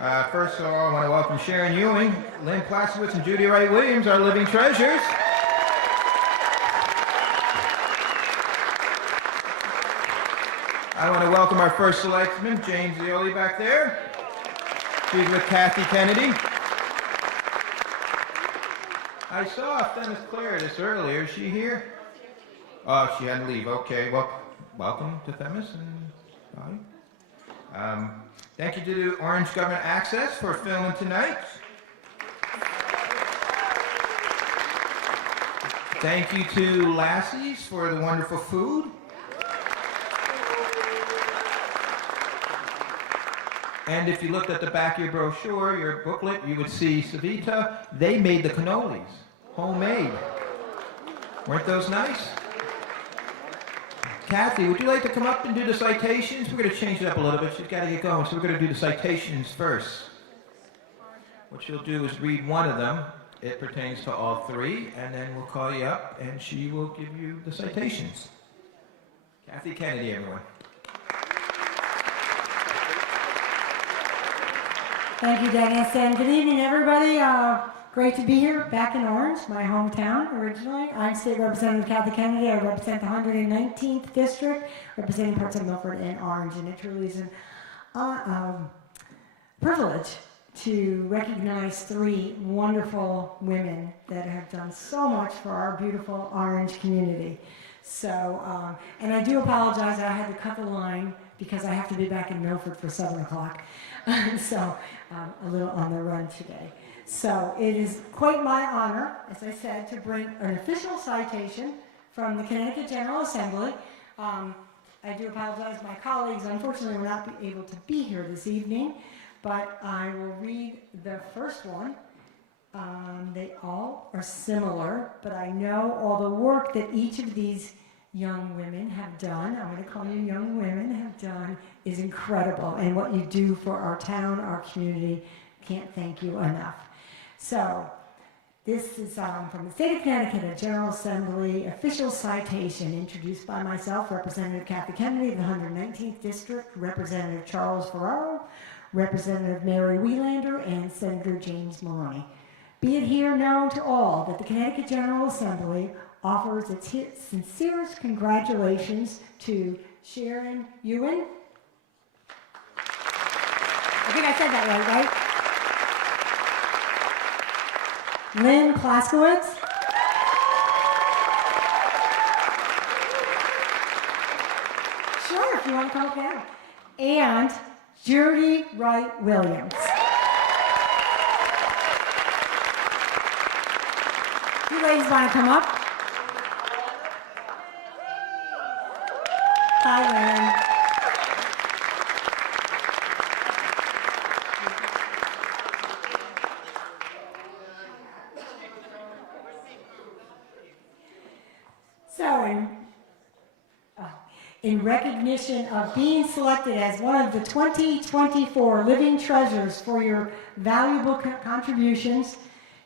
First of all, I want to welcome Sharon Ewing, Lynn Plaskowitz, and Judy Wright Williams, our living treasures. I want to welcome our first selectman, James Zioli, back there. She's with Kathy Kennedy. I saw Themis Claire earlier. Is she here? Oh, she had to leave. Okay, well, welcome to Themis and bye. Thank you to Orange Government Access for filming tonight. Thank you to Lassie's for the wonderful food. And if you looked at the back of your brochure, your booklet, you would see Savita. They made the cannolis, homemade. Weren't those nice? Kathy, would you like to come up and do the citations? We're going to change it up a little bit. She's got to get going, so we're going to do the citations first. What she'll do is read one of them. It pertains to all three, and then we'll call you up, and she will give you the citations. Kathy Kennedy, everyone. Thank you, Dennis, and good evening, everybody. Great to be here, back in Orange, my hometown originally. I'm State Representative Kathy Kennedy. I represent the 119th District, representing parts of Milford and Orange, and it truly is a privilege to recognize three wonderful women that have done so much for our beautiful Orange community. So, and I do apologize, I had to cut the line because I have to be back in Milford for 7 o'clock. So, a little on the run today. So it is quite my honor, as I said, to bring an official citation from the Connecticut General Assembly. I do apologize, my colleagues unfortunately will not be able to be here this evening, but I will read the first one. They all are similar, but I know all the work that each of these young women have done, I'm going to call you young women, have done is incredible. And what you do for our town, our community, can't thank you enough. So, this is from the State of Connecticut, a General Assembly official citation introduced by myself, Representative Kathy Kennedy, the 119th District, Representative Charles Ferraro, Representative Mary Wielander, and Senator James Maloney. Be it here known to all that the Connecticut General Assembly offers its sincerest congratulations to Sharon Ewing. I think I said that right? Lynn Plaskowitz. Sure, if you want to come up now. And Judy Wright Williams. You ladies want to come up? Hi, Lynn. So, in recognition of being selected as one of the 2024 Living Treasures for your valuable contributions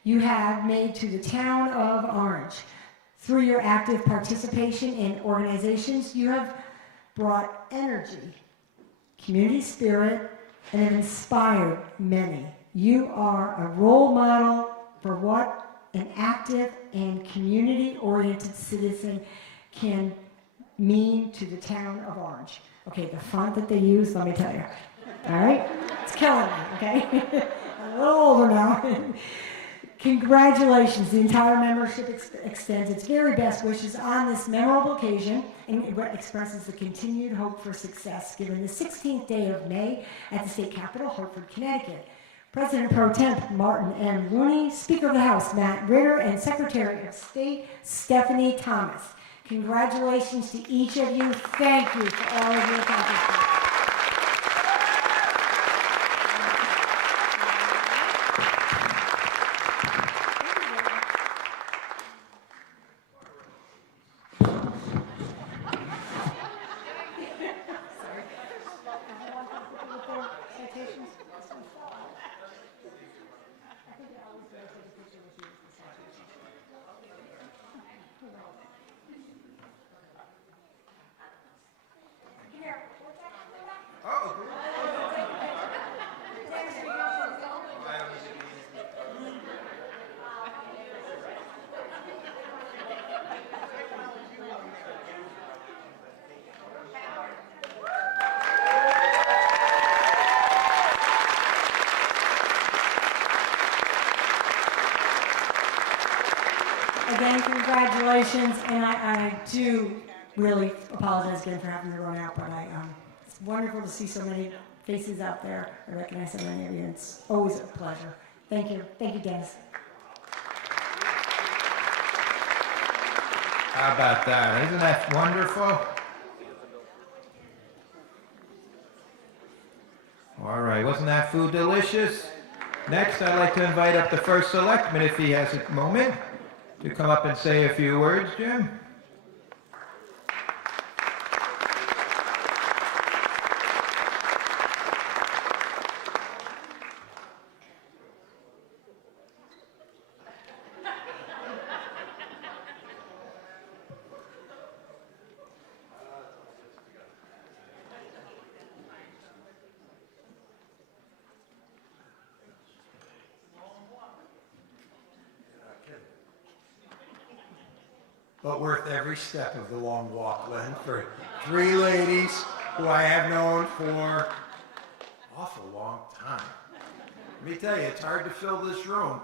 you have made to the town of Orange. Through your active participation in organizations, you have brought energy, community spirit, and have inspired many. You are a role model for what an active and community-oriented citizen can mean to the town of Orange. Okay, the font that they use, let me tell you. All right? It's killing me, okay? I'm a little older now. Congratulations. The entire membership extends its very best wishes on this memorable occasion and expresses the continued hope for success given the 16th day of May at the state capitol, Hartford, Connecticut. President Pro Temp Martin M. Rooney, Speaker of the House Matt Ritter, and Secretary of State Stephanie Thomas. Congratulations to each of you. Thank you for all of your accomplishments. Here, again, congratulations, and I do really apologize again for having to run out, but it's wonderful to see so many faces out there. I recognize so many of you, and it's always a pleasure. Thank you, Dennis. How about that? Isn't that wonderful? All right, wasn't that food delicious? Next, I'd like to invite up the first selectman, if he has a moment, to come up and say a few words, Jim. But worth every step of the long walk, Lynn, for three ladies who I have known for an awful long time. Let me tell you, it's hard to fill this room,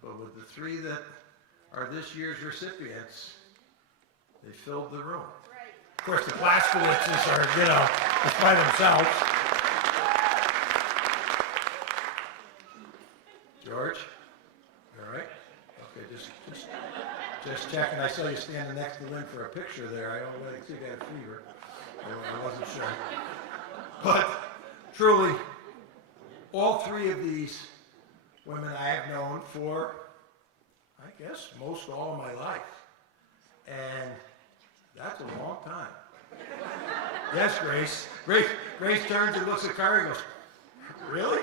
but with the three that are this year's recipients, they filled the room. Of course, the Plaskowitzes are, just by themselves. George, you all right? Okay, just checking. I saw you standing next to Lynn for a picture there. I don't really see you had a fever. I wasn't sure. But truly, all three of these women I have known for, I guess, most all of my life. And that's a long time. Yes, Grace. Grace turns and looks at Carrie and goes, really?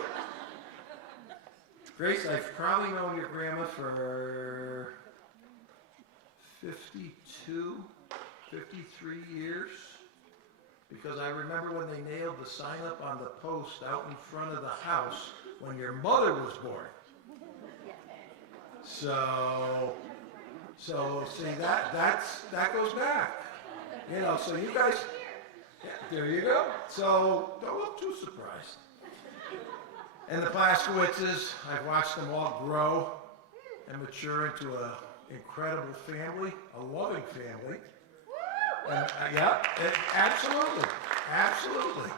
Grace, I've probably known your grandma for 52, 53 years, because I remember when they nailed the sign up on the post out in front of the house when your mother was born. So see, that goes back. So you guys, yeah, there you go. So don't look too surprised. And the Plaskowitzes, I've watched them all grow and mature into an incredible family, a loving family. And, absolutely.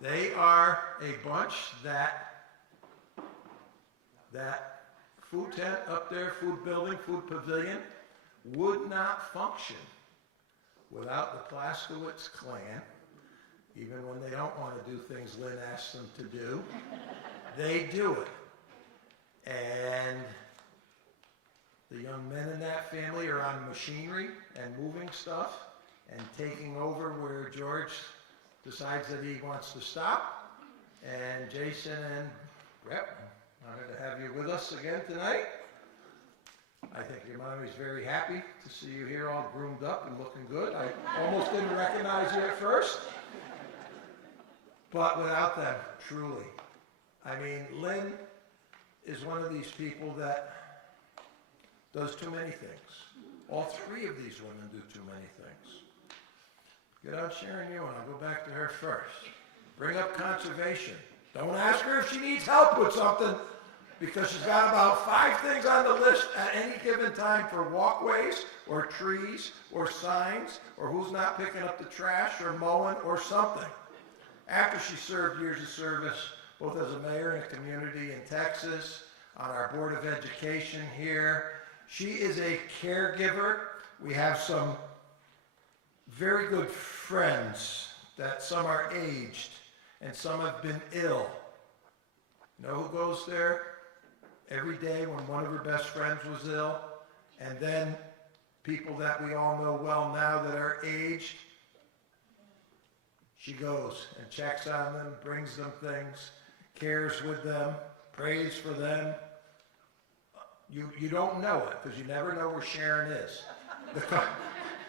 They are a bunch that food tent up there, food building, food pavilion, would not function without the Plaskowitz clan. Even when they don't want to do things Lynn asks them to do, they do it. And the young men in that family are on machinery and moving stuff and taking over where George decides that he wants to stop. And Jason and Rep, honored to have you with us again tonight. I think your mommy's very happy to see you here all groomed up and looking good. I almost didn't recognize you at first. But without them, truly. I mean, Lynn is one of these people that does too many things. All three of these women do too many things. Get out Sharon Ewan, I'll go back to her first. Bring up conservation. Don't ask her if she needs help with something, because she's got about 5 things on the list at any given time for walkways or trees or signs or who's not picking up the trash or mowing or something. After she served years of service, both as a mayor in a community in Texas, on our Board of Education here, she is a caregiver. We have some very good friends that some are aged and some have been ill. You know who goes there every day when one of her best friends was ill? And then people that we all know well now that are aged, she goes and checks on them, brings them things, cares with them, prays for them. You don't know it because you never know where Sharon is.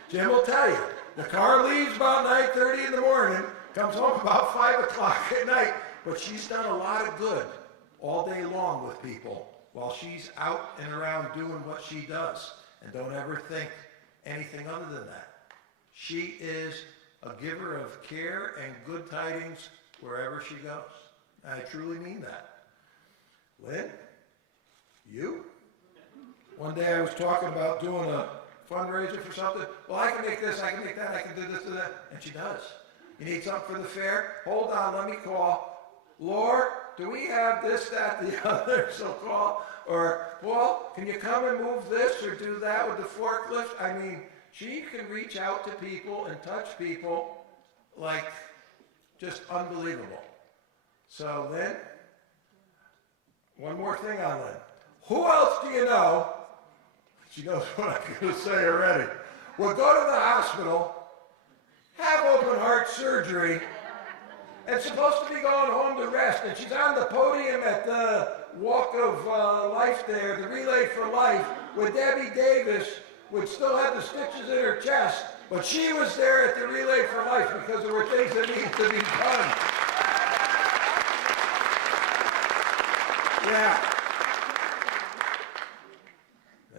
Jim will tell you, the car leaves about 9:30 in the morning, comes home about 5 o'clock at night, but she's done a lot of good all day long with people while she's out and around doing what she does. And don't ever think anything other than that. She is a giver of care and good tidings wherever she goes. I truly mean that. Lynn, you? One day I was talking about doing a fundraiser for something. Well, I can make this, I can make that, I can do this and that. And she does. You need something for the fair? Hold on, let me call. Lord, do we have this, that, the other? So call. Or, Paul, can you come and move this or do that with the forklift? I mean, she can reach out to people and touch people like just unbelievable. So Lynn, one more thing on Lynn. Who else do you know? She knows what I'm going to say already. Will go to the hospital, have open heart surgery, and supposed to be going home to rest. And she's on the podium at the Walk of Life there, the Relay for Life, with Debbie Davis, which still had the stitches in her chest. But she was there at the Relay for Life because there were things that needed to be done. Yeah.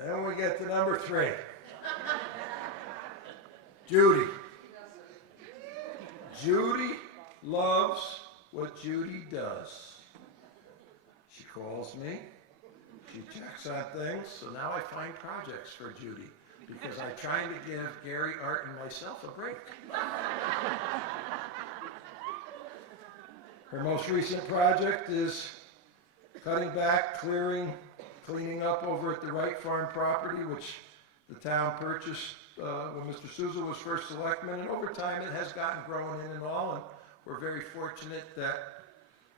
Then we get to number 3. Judy. Judy loves what Judy does. She calls me. She checks on things. So now I find projects for Judy because I'm trying to give Gary, Art, and myself a break. Her most recent project is cutting back, cleaning up over at the Wright Farm property, which the town purchased when Mr. Souza was first selectman, and over time it has gotten growing in and all, and we're very fortunate that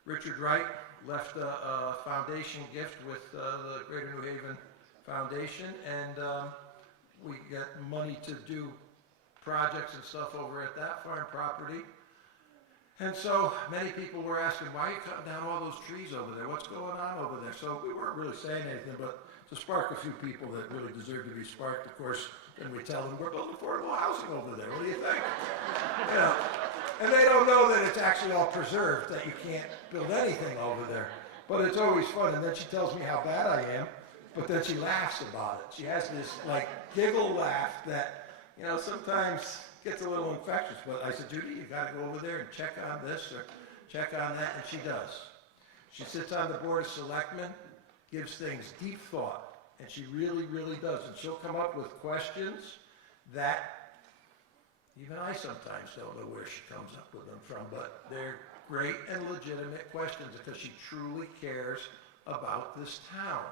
Richard Wright left a foundation gift with the Greater New Haven Foundation, and we get money to do projects and stuff over at that farm property. And so many people were asking, why are you cutting down all those trees over there? What's going on over there? So we weren't really saying anything, but to spark a few people that really deserve to be sparked, of course, then we tell them, we're building affordable housing over there. What do you think? You know, and they don't know that it's actually all preserved, that you can't build anything over there. But it's always fun. And then she tells me how bad I am, but then she laughs about it. She has this like giggle laugh that, you know, sometimes gets a little infectious. But I said, Judy, you got to go over there and check on this or check on that, and she does. She sits on the Board of Selectmen, gives things deep thought, and she really, really does. And she'll come up with questions that even I sometimes don't know where she comes up with them from, but they're great and legitimate questions because she truly cares about this town.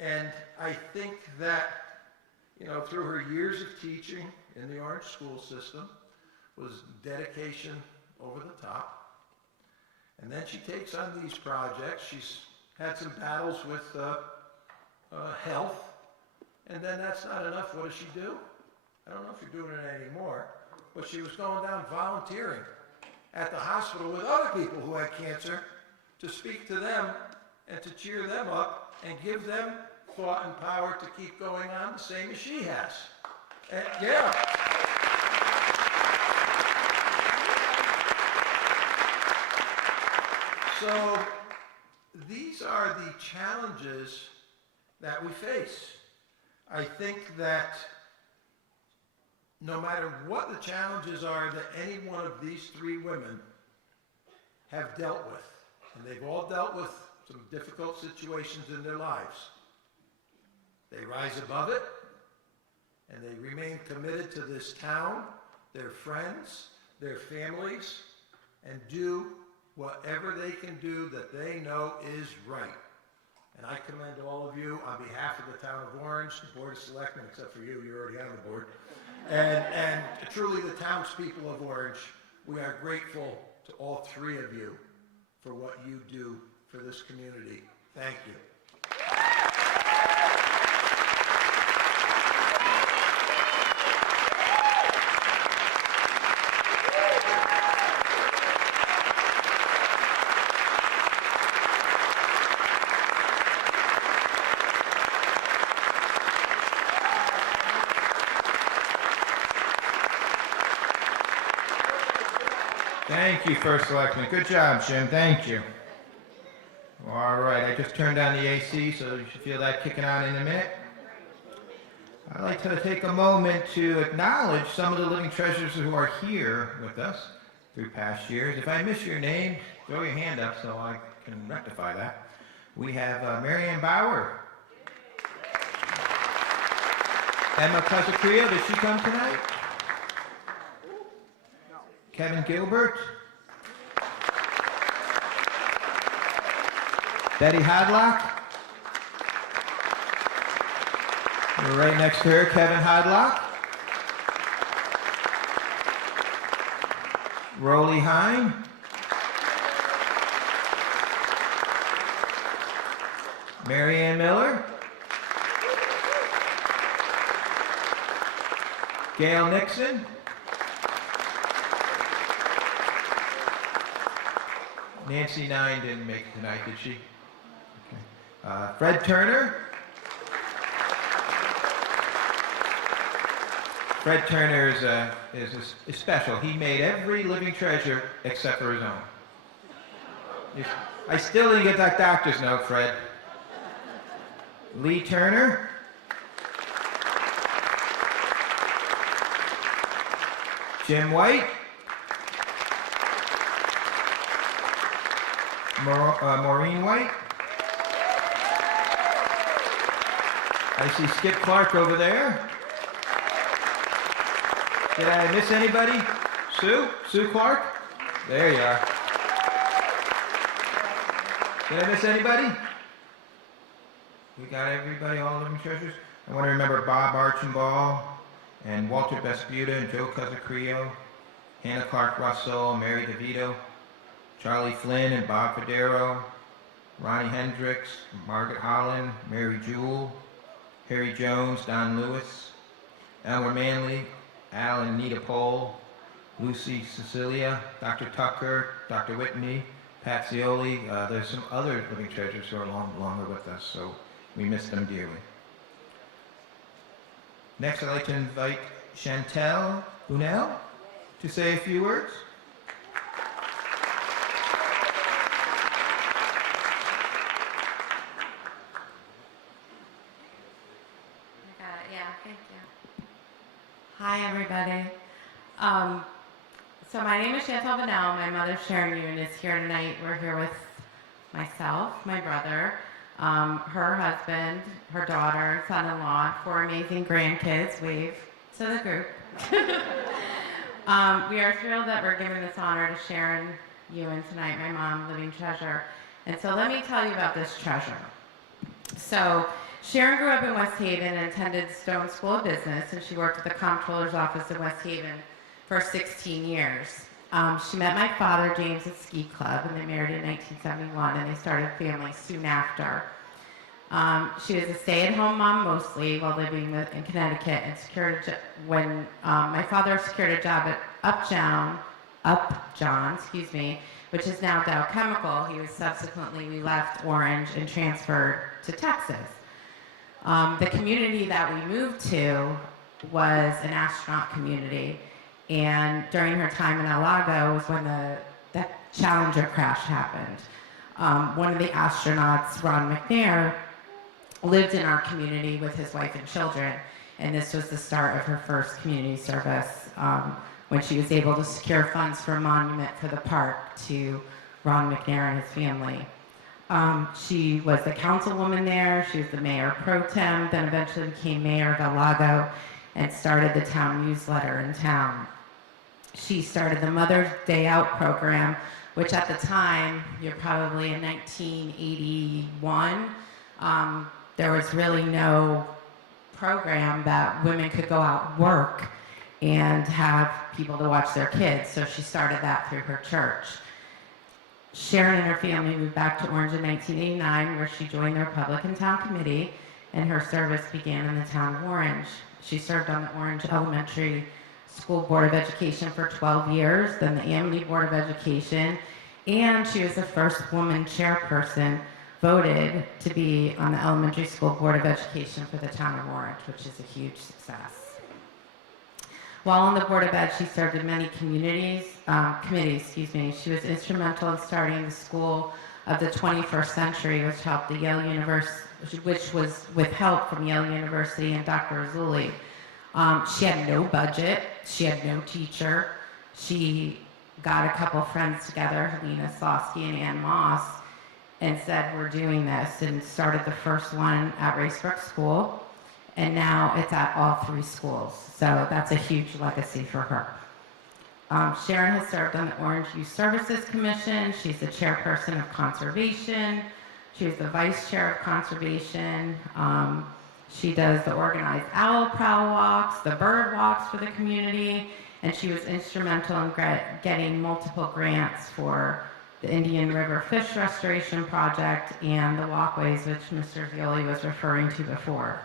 And I think that, you know, through her years of teaching in the Orange school system was dedication over the top. And then she takes on these projects. She's had some battles with health. And then that's not enough. What does she do? I don't know if you're doing it anymore, but she was going down volunteering at the hospital with other people who had cancer to speak to them and to cheer them up and give them thought and power to keep going on the same as she has. And, yeah. So these are the challenges that we face. I think that no matter what the challenges are that any one of these 3 women have dealt with, and they've all dealt with some difficult situations in their lives, they rise above it, and they remain committed to this town, their friends, their families, and do whatever they can do that they know is right. And I commend all of you on behalf of the town of Orange, the Board of Selectmen, except for you, you're already on the board, and truly the townspeople of Orange. We are grateful to all 3 of you for what you do for this community. Thank you. Thank you, First Selectman. Good job, Jim. Thank you. All right, I just turned on the AC, so you should feel that kicking on in a minute. I'd like to take a moment to acknowledge some of the living treasures who are here with us through past years. If I miss your name, throw your hand up so I can rectify that. We have Mary Ann Bauer. Emma Casacria, did she come tonight? Kevin Gilbert? Betty Hadlock? We're right next to her, Kevin Hadlock. Rolly Hine. Marianne Miller. Gail Nixon. Nancy Nine didn't make it tonight, did she? Okay. Fred Turner. Fred Turner is special. He made every living treasure except for his own. I still didn't get that doctor's note, Fred. Lee Turner. Jim White. Maureen White. I see Skip Clark over there. Did I miss anybody? Sue? Sue Clark? There you are. Did I miss anybody? We got everybody, all living treasures? I want to remember Bob Archambault and Walter Besputa and Joe Casacrio, Hannah Clark Russell, Mary DeVito, Charlie Flynn and Bob Federo, Ronnie Hendricks, Margaret Holland, Mary Jewell, Harry Jones, Don Lewis, Elmer Manley, Al and Nita Pohl, Lucy Cecilia, Dr. Tucker, Dr. Whitney, Pat Zioli. There's some other living treasures who are longer with us, so we miss them dearly. Next, I'd like to invite Chantel Bunel to say a few words. Yeah, thank you. Hi, everybody. So my name is Chantal Vanel. My mother, Sharon Yoon, is here tonight. We're here with myself, my brother, her husband, her daughter, son-in-law, 4 amazing grandkids. Wave to the group. We are thrilled that we're giving this honor to Sharon Yoon tonight, my mom, living treasure. And so let me tell you about this treasure. So Sharon grew up in West Haven and attended Stone School of Business, and she worked at the Comptroller's office in West Haven for 16 years. She met my father, James, at Ski Club, and they married in 1971, and they started a family soon after. She was a stay-at-home mom mostly while living in Connecticut, and when my father secured a job at Upjohn, which is now Dow Chemical, we left Orange and transferred to Texas. The community that we moved to was an astronaut community, and during her time in El Lago was when the Challenger crash happened. One of the astronauts, Ron McNair, lived in our community with his wife and children, and this was the start of her first community service when she was able to secure funds for a monument for the park to Ron McNair and his family. She was the councilwoman there, she was the mayor pro tem, then eventually became mayor of El Lago and started the town newsletter in town. She started the Mother's Day Out program, which at the time, you're probably in 1981, there was really no program that women could go out and work and have people to watch their kids, so she started that through her church. Sharon and her family moved back to Orange in 1989, where she joined the Republican Town Committee, and her service began in the town of Orange. She served on the Orange Elementary School Board of Education for 12 years, then the Amity Board of Education, and she was the first woman chairperson voted to be on the Elementary School Board of Education for the town of Orange, which is a huge success. While on the Board of Ed, she served in many committees. She was instrumental in starting the School of the 21st Century, which was with help from Yale University and Dr. Azzulli. She had no budget. She had no teacher. She got a couple friends together, Helena Slosky and Ann Moss, and said, we're doing this, and started the first one at Racebrook School. and now it's at all 3 schools. So that's a huge legacy for her. Sharon has served on the Orange Youth Services Commission. She's the chairperson of conservation. She was the vice chair of conservation. She does the organized owl prowl walks, the bird walks for the community, and she was instrumental in getting multiple grants for the Indian River Fish Restoration Project and the walkways, which Mr. Violi was referring to before.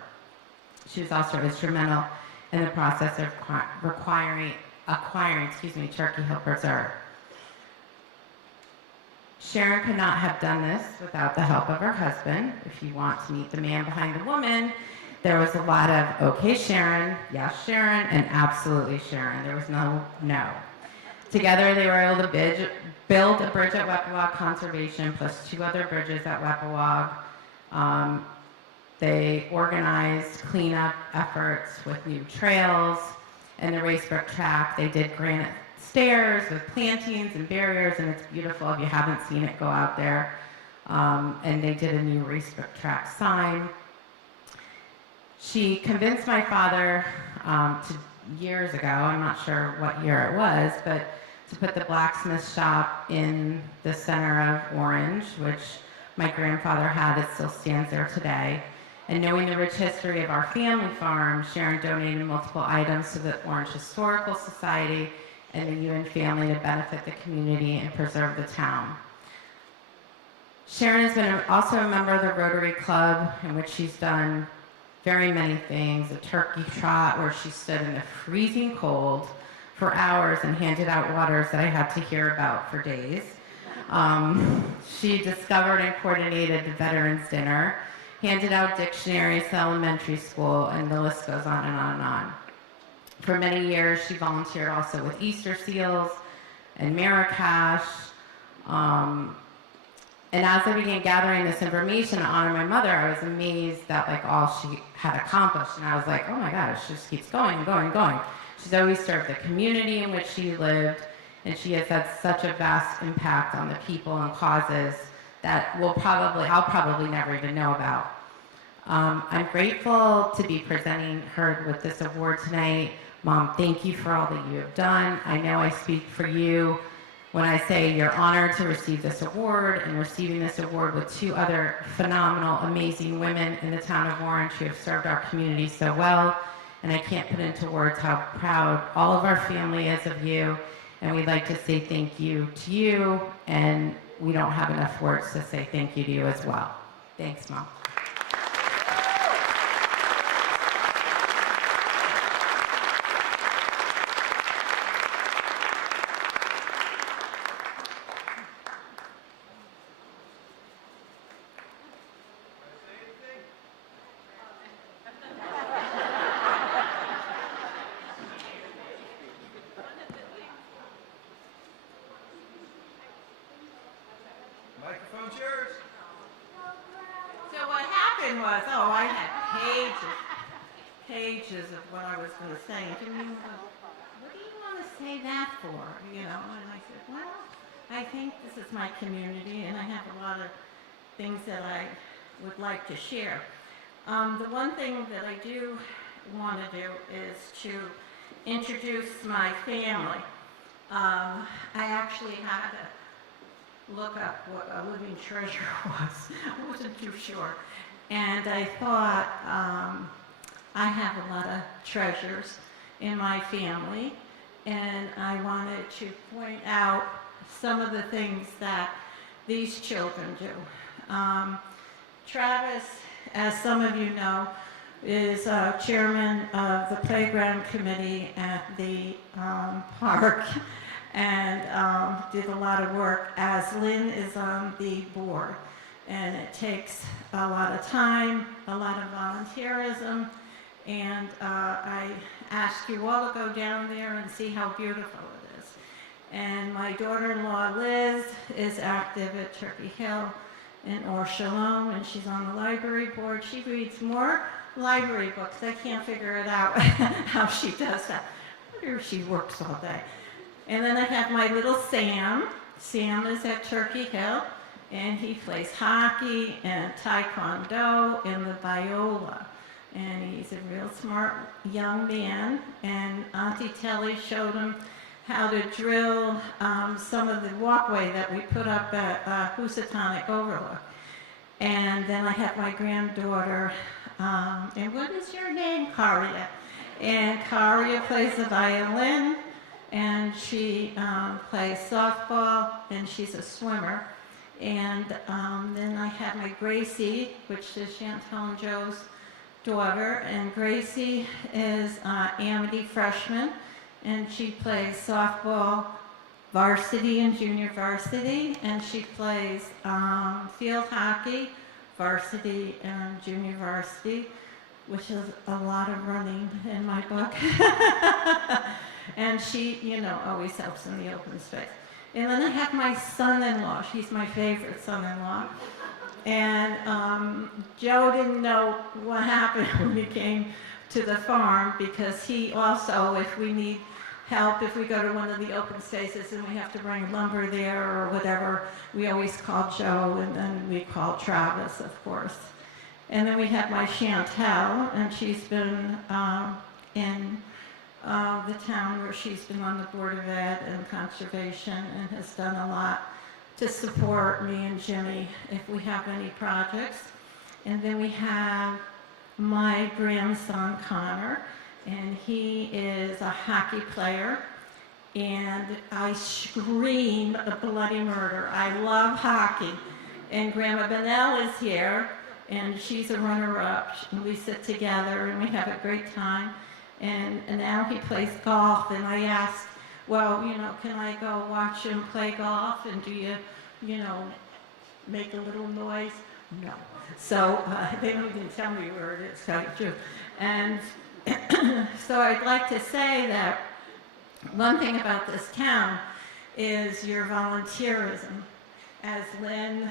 She was also instrumental in the process of acquiring Turkey Hill Preserve. Sharon could not have done this without the help of her husband. If you want to meet the man behind the woman, there was a lot of, okay, Sharon, yes, Sharon, and absolutely Sharon. There was no. Together, they were able to build a bridge at Weppawag Conservation plus 2 other bridges at Weppawag. They organized cleanup efforts with new trails and the Racebrook track. They did granite stairs with plantings and barriers, and it's beautiful. If you haven't seen it, go out there. And they did a new Racebrook track sign. She convinced my father years ago, I'm not sure what year it was, but to put the blacksmith shop in the center of Orange, which my grandfather had. It still stands there today. And knowing the rich history of our family farm, Sharon donated multiple items to the Orange Historical Society and the Ewan family to benefit the community and preserve the town. Sharon has been also a member of the Rotary Club, in which she's done very many things. A turkey trot where she stood in the freezing cold for hours and handed out waters that I had to hear about for days. She discovered and coordinated the Veterans Dinner, handed out dictionaries to elementary school, and the list goes on and on and on. For many years, she volunteered also with Easter Seals and Marrakesh. And as I began gathering this information to honor my mother, I was amazed at like all she had accomplished. And I was like, oh my gosh, she just keeps going and going and going. She's always served the community in which she lived, and she has had such a vast impact on the people and causes that I'll probably never even know about. I'm grateful to be presenting her with this award tonight. Mom, thank you for all that you have done. I know I speak for you when I say you're honored to receive this award, and receiving this award with 2 other phenomenal, amazing women in the town of Orange who have served our community so well. And I can't put into words how proud all of our family is of you. And we'd like to say thank you to you, and we don't have enough words to say thank you to you as well. Thanks, Mom. Microphone's yours. So what happened was, I had pages of what I was going to say. And Jimmy was like, what do you want to say that for? You know, and I said, well, I think this is my community, and I have a lot of things that I would like to share. The one thing that I do want to do is to introduce my family. I actually had to look up what a living treasure was. I wasn't too sure. And I thought, I have a lot of treasures in my family, and I wanted to point out some of the things that these children do. Travis, as some of you know, is chairman of the playground committee at the park, and did a lot of work, as Lynn is on the board. And it takes a lot of time, a lot of volunteerism, and I ask you all to go down there and see how beautiful it is. And my daughter-in-law Liz is active at Turkey Hill in Or Shalom, and she's on the library board. She reads more library books. I can't figure it out how she does that. I wonder if she works all day. And then I have my little Sam. Sam is at Turkey Hill, and he plays hockey and taekwondo and the viola. and he's a real smart young man. And Auntie Telly showed him how to drill some of the walkway that we put up at Housatonic Overlook. And then I have my granddaughter, and what is your name? Karia. And Karia plays the violin, and she plays softball, and she's a swimmer. And then I have my Gracie, which is Chantel and Joe's daughter, and Gracie is Amity freshman, and she plays softball, varsity and junior varsity, and she plays field hockey, varsity and junior varsity, which is a lot of running in my book. And she, you know, always helps in the open space. And then I have my son-in-law. She's my favorite son-in-law. And Joe didn't know what happened when he came to the farm, because he also, if we need help, if we go to one of the open spaces and we have to bring lumber there or whatever, we always call Joe, and then we call Travis, of course. And then we have my Chantel, and she's been in the town where she's been on the Board of Ed and Conservation, and has done a lot to support me and Jimmy if we have any projects. And then we have my grandson, Connor, and he is a hockey player, and I scream a bloody murder. I love hockey. And Grandma Bennell is here, and she's a runner-up, and we sit together and we have a great time. And now he plays golf, and I asked, well, you know, can I go watch him play golf, and do you know, make a little noise? No. So they don't even tell me where it is, to tell you the truth. And so I'd like to say that one thing about this town is your volunteerism. As Lynn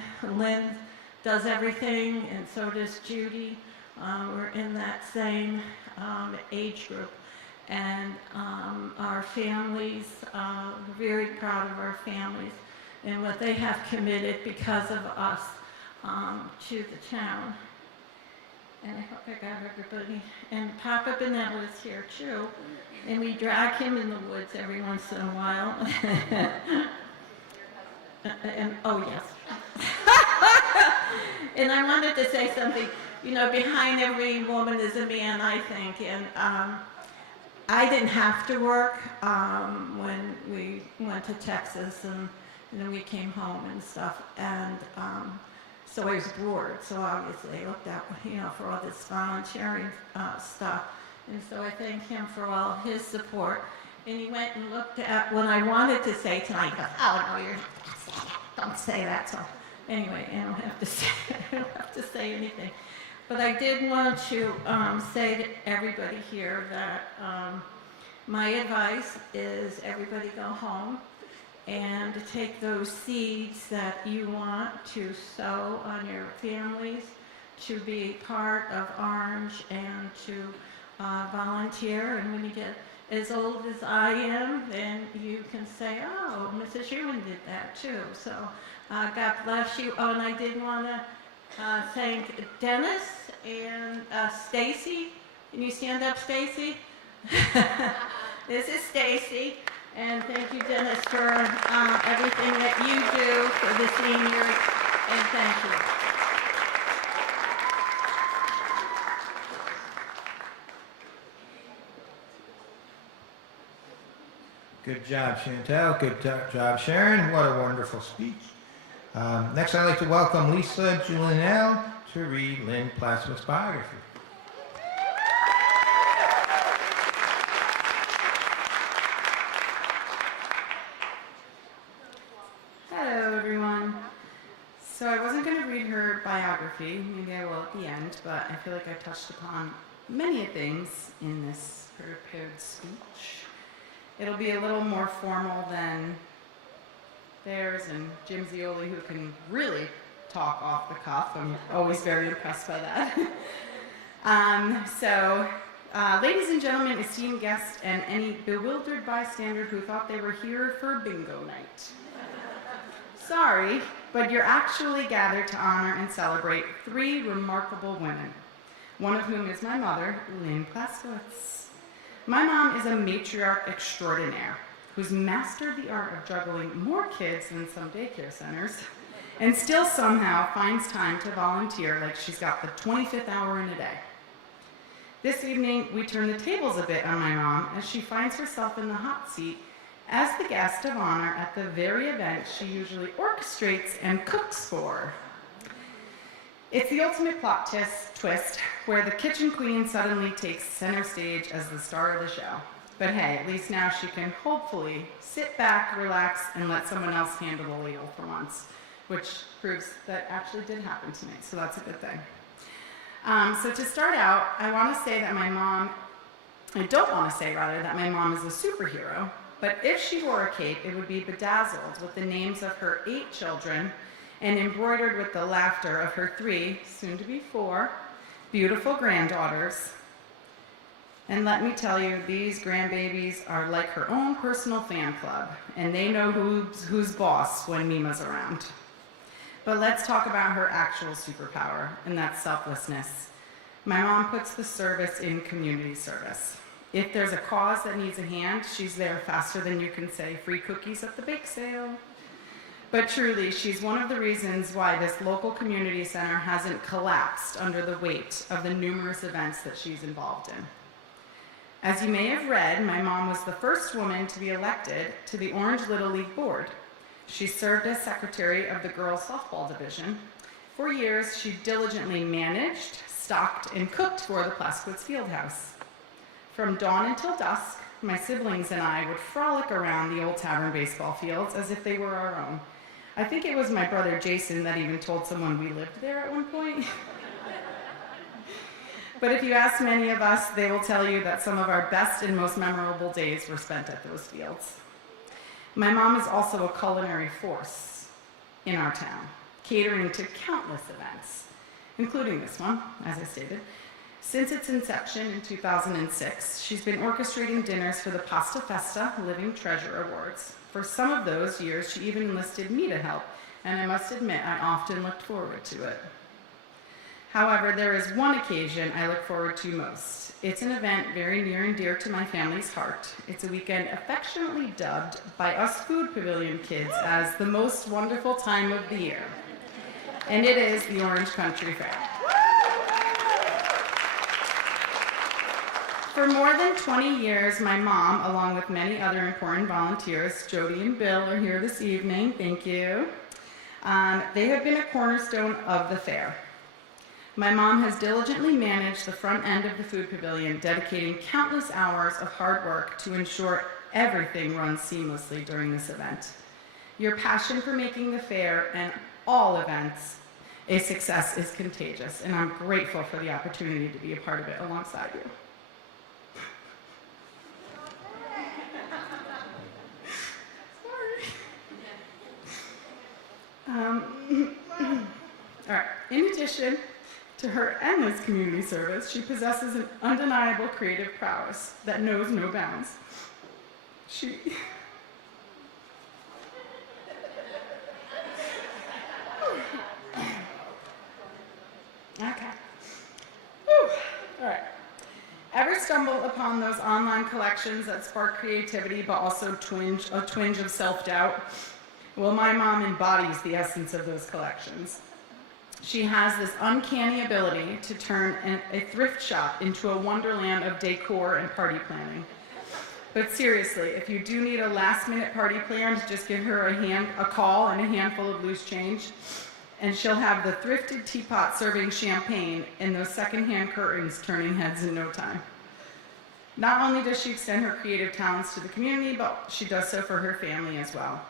does everything, and so does Judy. We're in that same age group. And our families, we're very proud of our families and what they have committed because of us to the town. And I hope I got everybody. And Papa Benella is here too. And we drag him in the woods every once in a while. And oh yes. And I wanted to say something. You know, behind every woman is a man, I think. And I didn't have to work when we went to Texas, and then we came home and stuff. And so I was bored. So obviously I looked out, you know, for all this volunteering stuff. And so I thank him for all his support. And he went and looked at what I wanted to say tonight. He goes, oh no, you're not gonna say that. Don't say that. So anyway, I don't have to say anything. But I did want to say to everybody here that my advice is everybody go home and to take those seeds that you want to sow on your families, to be part of Orange, and to volunteer. And when you get as old as I am, then you can say, oh, Mrs. Ewan did that too. So God bless you. Oh, and I did want to thank Dennis and Stacy. Can you stand up, Stacy? This is Stacy. And thank you, Dennis, for everything that you do for the seniors. And thank you. Good job, Chantel. Good job, Sharon. What a wonderful speech. Next, I'd like to welcome Lisa Julianelle to read Lynn Plasma's biography. Hello, everyone. So I wasn't going to read her biography. Maybe I will at the end, but I feel like I touched upon many things in this prepared speech. It'll be a little more formal than theirs and Jim Zioli, who can really talk off the cuff. I'm always very impressed by that. Ladies and gentlemen, esteemed guests, and any bewildered bystander who thought they were here for bingo night. Sorry, but you're actually gathered to honor and celebrate three remarkable women. one of whom is my mother, Lynn Plaskowitz. My mom is a matriarch extraordinaire who's mastered the art of juggling more kids than some daycare centers and still somehow finds time to volunteer like she's got the 25th hour in a day. This evening, we turn the tables a bit on my mom as she finds herself in the hot seat as the guest of honor at the very event she usually orchestrates and cooks for. It's the ultimate plot twist where the kitchen queen suddenly takes center stage as the star of the show. But hey, at least now she can hopefully sit back, relax, and let someone else handle the ladle for once, which proves that actually did happen to me, so that's a good thing. So to start out, I don't want to say that my mom is a superhero, but if she wore a cape, it would be bedazzled with the names of her 8 children and embroidered with the laughter of her 3, soon to be 4, beautiful granddaughters. And let me tell you, these grandbabies are like her own personal fan club, and they know who's boss when Mima's around. But let's talk about her actual superpower, and that's selflessness. My mom puts the service in community service. If there's a cause that needs a hand, she's there faster than you can say free cookies at the bake sale. But truly, she's one of the reasons why this local community center hasn't collapsed under the weight of the numerous events that she's involved in. As you may have read, my mom was the first woman to be elected to the Orange Little League Board. She served as secretary of the girls' softball division. For years, she diligently managed, stocked, and cooked for the Plaskowitz Fieldhouse. From dawn until dusk, my siblings and I would frolic around the old tavern baseball fields as if they were our own. I think it was my brother Jason that even told someone we lived there at one point. But if you ask many of us, they will tell you that some of our best and most memorable days were spent at those fields. My mom is also a culinary force in our town, catering to countless events, including this one, as I stated. Since its inception in 2006, she's been orchestrating dinners for the Festa Living Treasure Awards. For some of those years, she even enlisted me to help, and I must admit, I often looked forward to it. However, there is one occasion I look forward to most. It's an event very near and dear to my family's heart. It's a weekend affectionately dubbed by us Food Pavilion kids as the most wonderful time of the year. And it is the Orange Country Fair. For more than 20 years, my mom, along with many other important volunteers, Jody and Bill are here this evening, thank you. They have been a cornerstone of the fair. My mom has diligently managed the front end of the food pavilion, dedicating countless hours of hard work to ensure everything runs seamlessly during this event. Your passion for making the fair and all events a success is contagious, and I'm grateful for the opportunity to be a part of it alongside you. All right. In addition to her endless community service, she possesses an undeniable creative prowess that knows no bounds. Okay. Whew. All right. Ever stumble upon those online collections that spark creativity but also a twinge of self-doubt? Well, my mom embodies the essence of those collections. She has this uncanny ability to turn a thrift shop into a wonderland of decor and party planning. But seriously, if you do need a last-minute party planned, just give her a call and a handful of loose change, and she'll have the thrifted teapot serving champagne and those secondhand curtains turning heads in no time. Not only does she extend her creative talents to the community, but she does so for her family as well.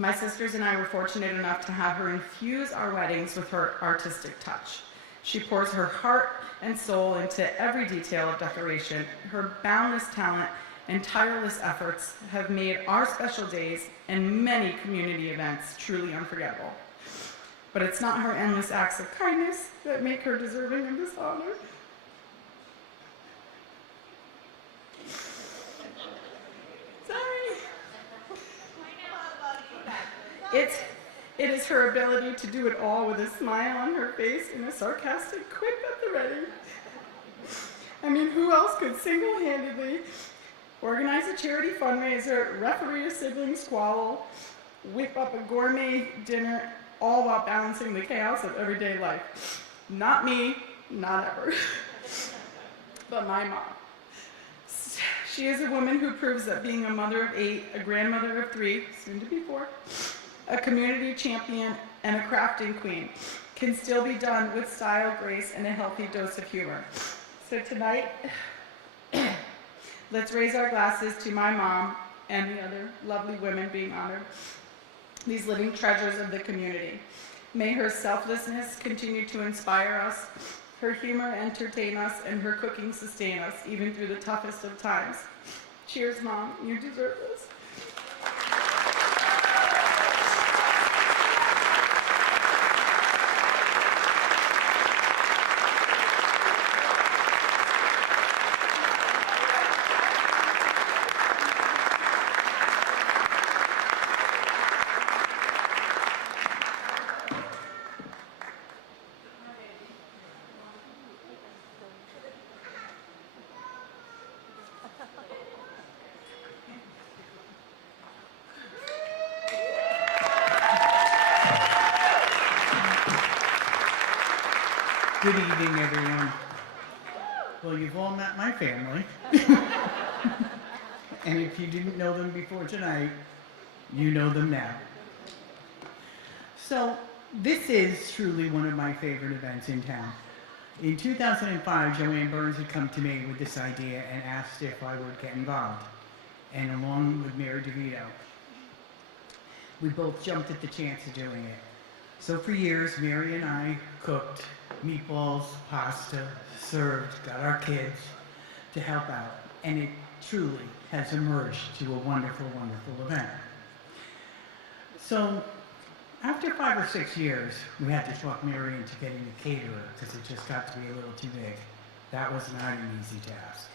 My sisters and I were fortunate enough to have her infuse our weddings with her artistic touch. She pours her heart and soul into every detail of decoration. Her boundless talent and tireless efforts have made our special days and many community events truly unforgettable. But it's not her endless acts of kindness that make her deserving of this honor. It is her ability to do it all with a smile on her face and a sarcastic quip at the ready. I mean, who else could single-handedly organize a charity fundraiser, referee a sibling squabble, whip up a gourmet dinner, all while balancing the chaos of everyday life? Not me, not ever. But my mom. She is a woman who proves that being a mother of 8, a grandmother of 3, soon to be 4, a community champion, and a crafting queen can still be done with style, grace, and a healthy dose of humor. So tonight, let's raise our glasses to my mom and the other lovely women being honored, these living treasures of the community. May her selflessness continue to inspire us, her humor entertain us, and her cooking sustain us, even through the toughest of times. Cheers, Mom. You deserve this. Good evening, everyone. Well, you've all met my family. And if you didn't know them before tonight, you know them now. So, this is truly one of my favorite events in town. In 2005, Joanne Burns had come to me with this idea and asked if I would get involved, and along with Mary DeVito. We both jumped at the chance of doing it. So for years, Mary and I cooked meatballs, pasta, served, got our kids to help out, and it truly has emerged to a wonderful, wonderful event. So after 5 or 6 years, we had to talk Mary into getting a caterer because it just got to be a little too big. That was not an easy task.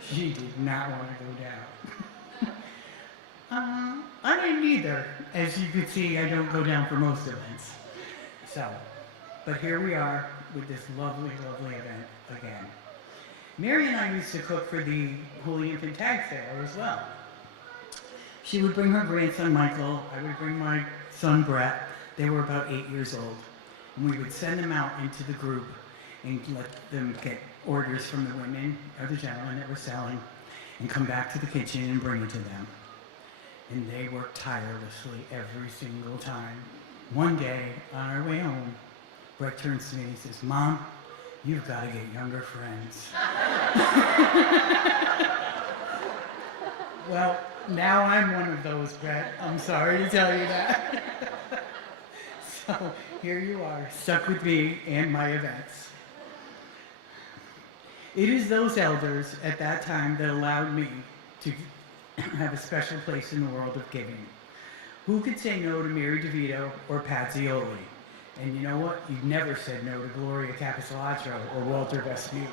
She did not want to go down. I didn't either. As you could see, I don't go down for most events. So, but here we are with this lovely, lovely event again. Mary and I used to cook for the Holy Infant Tag Sale as well. She would bring her grandson Michael, I would bring my son Brett. They were about 8 years old. And we would send them out into the group and let them get orders from the women or the gentlemen that were selling and come back to the kitchen and bring it to them. And they worked tirelessly every single time. One day, on our way home, Brett turns to me and he says, "Mom, you've got to get younger friends." Well, now I'm one of those, Brett. I'm sorry to tell you that. So here you are, stuck with me and my events. It is those elders at that time that allowed me to have a special place in the world of giving. Who could say no to Mary DeVito or Pazzioli? And you know what? You've never said no to Gloria Capisolaccio or Walter Vespucci.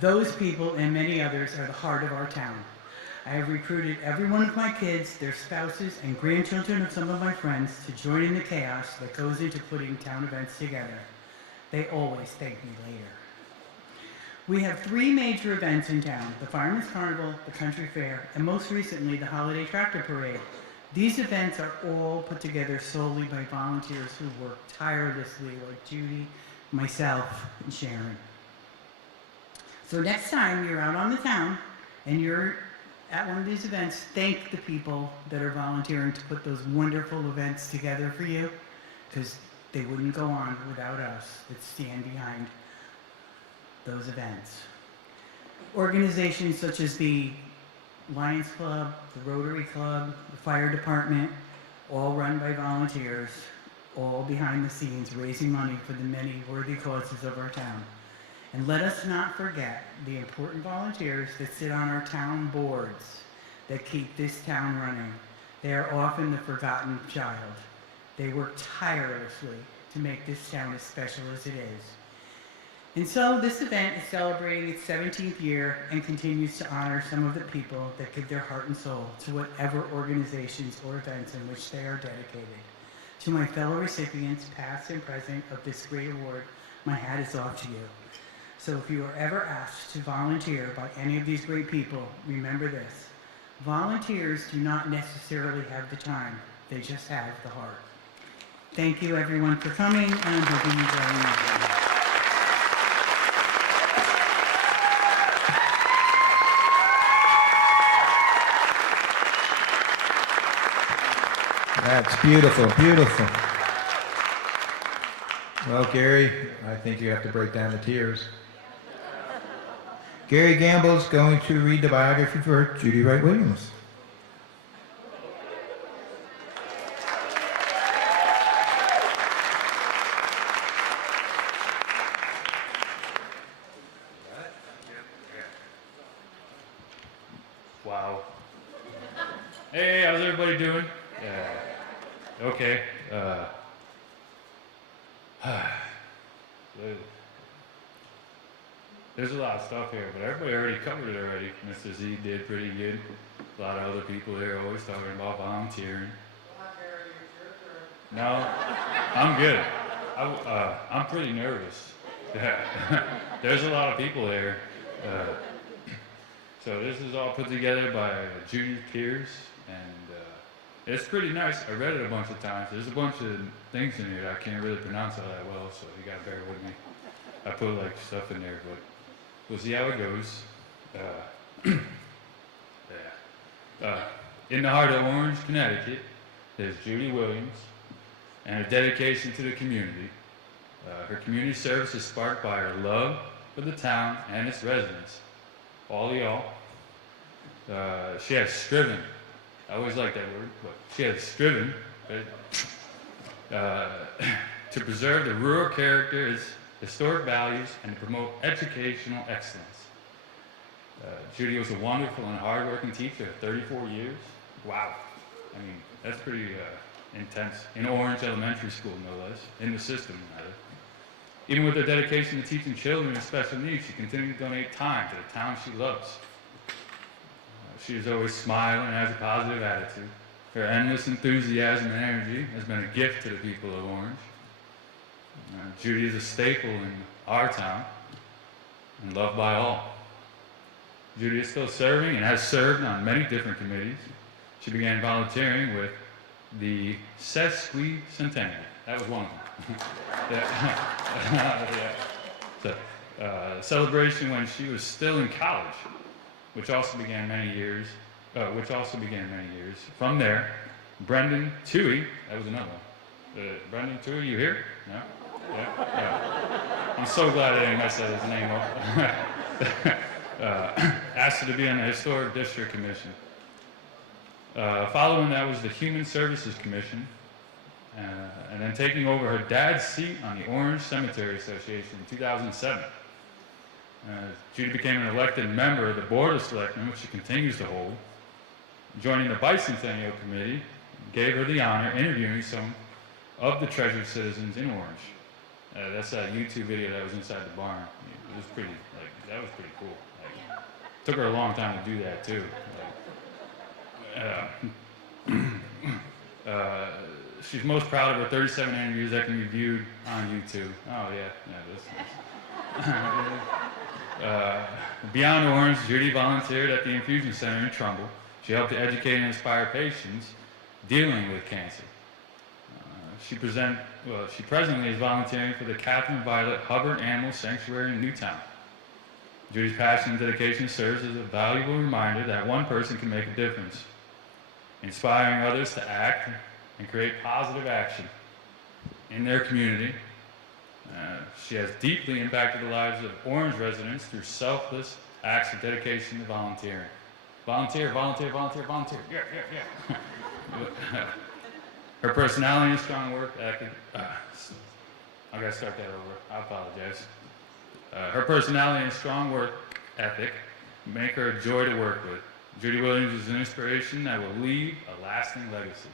Those people and many others are the heart of our town. I have recruited every one of my kids, their spouses, and grandchildren of some of my friends to join in the chaos that goes into putting town events together. They always thank me later. We have 3 major events in town: the Fireman's Carnival, the Country Fair, and most recently, the Holiday Tractor Parade. These events are all put together solely by volunteers who work tirelessly, like Judy, myself, and Sharon. So next time you're out on the town and you're at one of these events, thank the people that are volunteering to put those wonderful events together for you, because they wouldn't go on without us that stand behind those events. Organizations such as the Lions Club, the Rotary Club, the Fire Department, all run by volunteers, all behind the scenes, raising money for the many worthy causes of our town. And let us not forget the important volunteers that sit on our town boards that keep this town running. They are often the forgotten child. They work tirelessly to make this town as special as it is. And so this event is celebrating its 17th year and continues to honor some of the people that give their heart and soul to whatever organizations or events in which they are dedicated. To my fellow recipients, past and present, of this great award, my hat is off to you. So if you are ever asked to volunteer by any of these great people, remember this. Volunteers do not necessarily have the time. They just have the heart. Thank you everyone for coming, and I'm hoping you join me. That's beautiful, beautiful. Well, Gary, I think you have to break down the tears. Gary Gamble's going to read the biography for Judy Wright Williams. Wow. Hey, how's everybody doing? Okay. There's a lot of stuff here, but everybody already covered it already. Mr. Z did pretty good. A lot of other people here always talking about volunteering. No, I'm good. I'm pretty nervous. There's a lot of people there. So this is all put together by Judy Pierce, and it's pretty nice. I read it a bunch of times. There's a bunch of things in here that I can't really pronounce all that well, so you gotta bear with me. I put like stuff in there, but we'll see how it goes. In the heart of Orange, Connecticut, there's Judy Williams, and a dedication to the community. Her community service is sparked by her love for the town and its residents. All y'all. She has striven. I always like that word, but she has striven to preserve the rural character, its historic values, and to promote educational excellence. Judy was a wonderful and hardworking teacher of 34 years. Wow. I mean, that's pretty intense. In Orange Elementary School, no less. In the system, rather. Even with her dedication to teaching children with special needs, she continued to donate time to the town she loves. She is always smiling and has a positive attitude. Her endless enthusiasm and energy has been a gift to the people of Orange. Judy is a staple in our town and loved by all. Judy is still serving and has served on many different committees. She began volunteering with the Sesquicentennial. That was one of them. Yeah. So, celebration when she was still in college, which also began many years. From there, Brendan Toohey, that was another one. Brendan Toohey, you here? No? Yeah. I'm so glad I didn't mess his name up. Asked her to be on the Historic District Commission. Following that was the Human Services Commission, and then taking over her dad's seat on the Orange Cemetery Association in 2007. Judy became an elected member of the Board of Selectmen, which she continues to hold. Joining the Bicentennial Committee gave her the honor interviewing some of the treasured citizens in Orange. That's that YouTube video that was inside the barn. It was pretty, that was pretty cool. Took her a long time to do that too. She's most proud of her 37 interviews that can be viewed on YouTube. Oh yeah, that's nice. Beyond Orange, Judy volunteered at the Infusion Center in Trumbull. She helped to educate and inspire patients dealing with cancer. She presently is volunteering for the Catherine Violet Hubbard Animal Sanctuary in Newtown. Judy's passion and dedication serves as a valuable reminder that one person can make a difference, inspiring others to act and create positive action in their community. She has deeply impacted the lives of Orange residents through selfless acts of dedication to volunteering. Volunteer, volunteer, volunteer, volunteer. Yeah. Her personality and strong work ethic. I gotta start that over. I apologize. Her personality and strong work ethic make her a joy to work with. Judy Williams is an inspiration that will leave a lasting legacy.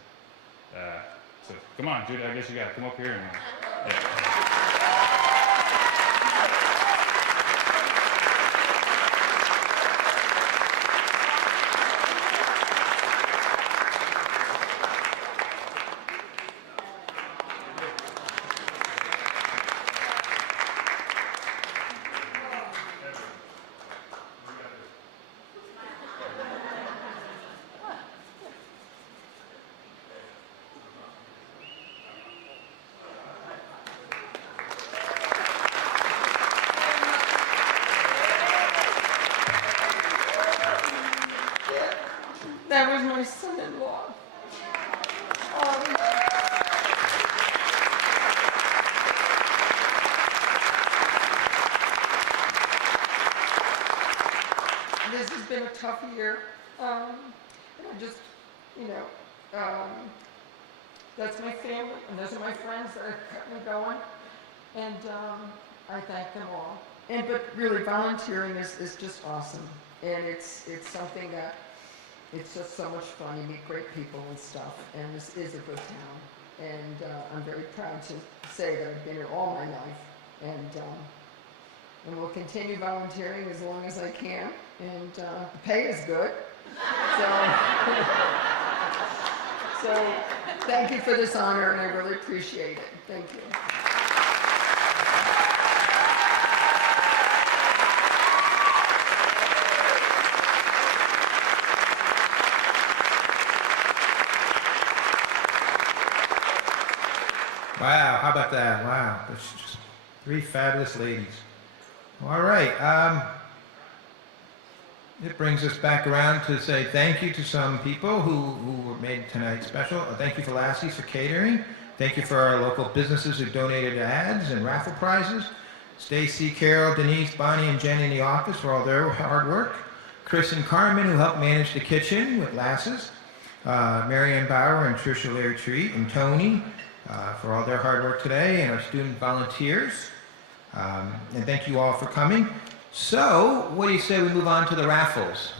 So come on, Judy, I guess you gotta come up here and been a tough year. And I just, you know, that's my family, and those are my friends that have kept me going, and I thank them all. But really, volunteering is just awesome, and it's something that, it's just so much fun. You meet great people and stuff, and this is a good town. And I'm very proud to say that I've been here all my life, and will continue volunteering as long as I can, and the pay is good. So thank you for this honor, and I really appreciate it. Thank you. Wow, how about that? Wow, that's just 3 fabulous ladies. All right, it brings us back around to say thank you to some people who made tonight special. Thank you for Lassie's for catering. Thank you for our local businesses who donated ads and raffle prizes. Stacy, Carol, Denise, Bonnie, and Jenny in the office for all their hard work. Chris and Carmen who helped manage the kitchen with Lasses. Marianne Bauer and Tricia Laird-Treat and Tony for all their hard work today, and our student volunteers. And thank you all for coming. So, what do you say we move on to the raffles?